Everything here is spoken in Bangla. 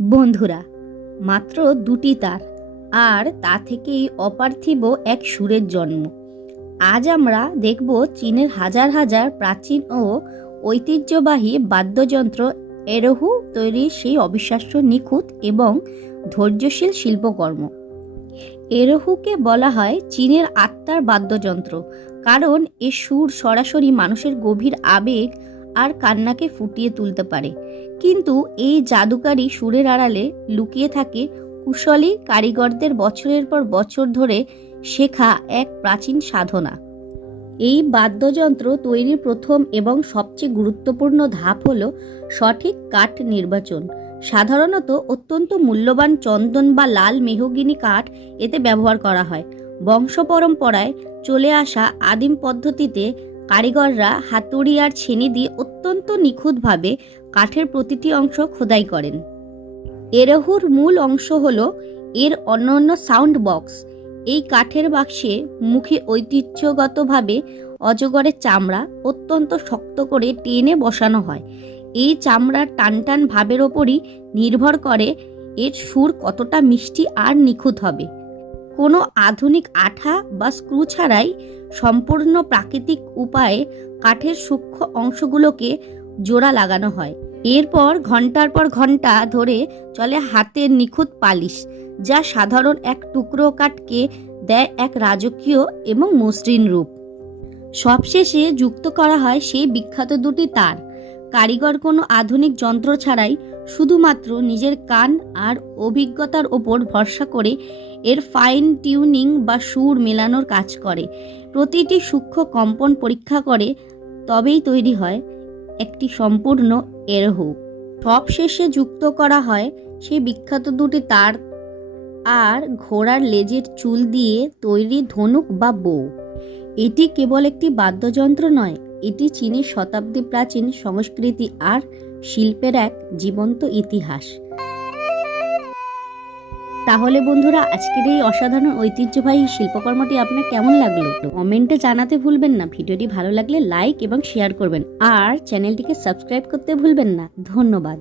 বন্ধুরা, মাত্র দুটি তার, আর তা থেকেই অপার্থিব এক সুরের জন্ম। আজ আমরা দেখব চীনের হাজার হাজার প্রাচীন ও ঐতিহ্যবাহী বাদ্যযন্ত্র এরহু তৈরির সেই অবিশ্বাস্য নিখুঁত এবং ধৈর্যশীল শিল্পকর্ম। এরহুকে বলা হয় চীনের আত্মার বাদ্যযন্ত্র, কারণ এর সুর সরাসরি মানুষের গভীর আবেগ আর কান্নাকে ফুটিয়ে তুলতে পারে। কিন্তু এই জাদুকারী সুরের আড়ালে লুকিয়ে থাকে কুশলী কারিগরদের বছরের পর বছর ধরে শেখা এক প্রাচীন সাধনা। এই বাদ্যযন্ত্র তৈরির প্রথম এবং সবচেয়ে গুরুত্বপূর্ণ ধাপ হল সঠিক কাঠ নির্বাচন। সাধারণত অত্যন্ত মূল্যবান চন্দন বা লাল মেহগিনি কাঠ এতে ব্যবহার করা হয়। বংশ পরম্পরায় চলে আসা আদিম পদ্ধতিতে কারিগররা হাতুড়ি আর ছেনি দিয়ে অত্যন্ত নিখুঁতভাবে কাঠের প্রতিটি অংশ খোদাই করেন। এরহুর মূল অংশ হল এর অনন্য সাউন্ড বক্স। এই কাঠের বাক্সে মুখে ঐতিহ্যগতভাবে অজগরের চামড়া অত্যন্ত শক্ত করে টেনে বসানো হয়। এই চামড়ার টানটান ভাবের ওপরই নির্ভর করে এর সুর কতটা মিষ্টি আর নিখুঁত হবে। কোনো আধুনিক আঠা বা স্ক্রু ছাড়াই সম্পূর্ণ প্রাকৃতিক উপায়ে কাঠের সূক্ষ্ম অংশগুলোকে জোড়া লাগানো হয়। এরপর ঘন্টার পর ঘন্টা ধরে চলে হাতের নিখুঁত পালিশ, যা সাধারণ এক টুকরো কাঠকে দেয় এক রাজকীয় এবং মসৃণ রূপ। সবশেষে যুক্ত করা হয় সেই বিখ্যাত দুটি তার। কারিগর কোনো আধুনিক যন্ত্র ছাড়াই শুধুমাত্র নিজের কান আর অভিজ্ঞতার ওপর ভরসা করে এর ফাইন টিউনিং বা সুর মেলানোর কাজ করে। প্রতিটি সূক্ষ্ম কম্পন পরীক্ষা করে তবেই তৈরি হয় একটি সম্পূর্ণ এরহু। সবশেষে যুক্ত করা হয় সেই বিখ্যাত দুটি তার আর ঘোড়ার লেজের চুল দিয়ে তৈরি ধনুক বা বউ। এটি কেবল একটি বাদ্যযন্ত্র নয়, এটি চীনের শতাব্দী প্রাচীন সংস্কৃতি আর শিল্পের এক জীবন্ত ইতিহাস। তাহলে বন্ধুরা, আজকের এই অসাধারণ ঐতিহ্যবাহী শিল্পকর্মটি আপনার কেমন লাগলো কমেন্টে জানাতে ভুলবেন না। ভিডিওটি ভালো লাগলে লাইক এবং শেয়ার করবেন আর চ্যানেলটিকে সাবস্ক্রাইব করতে ভুলবেন না। ধন্যবাদ।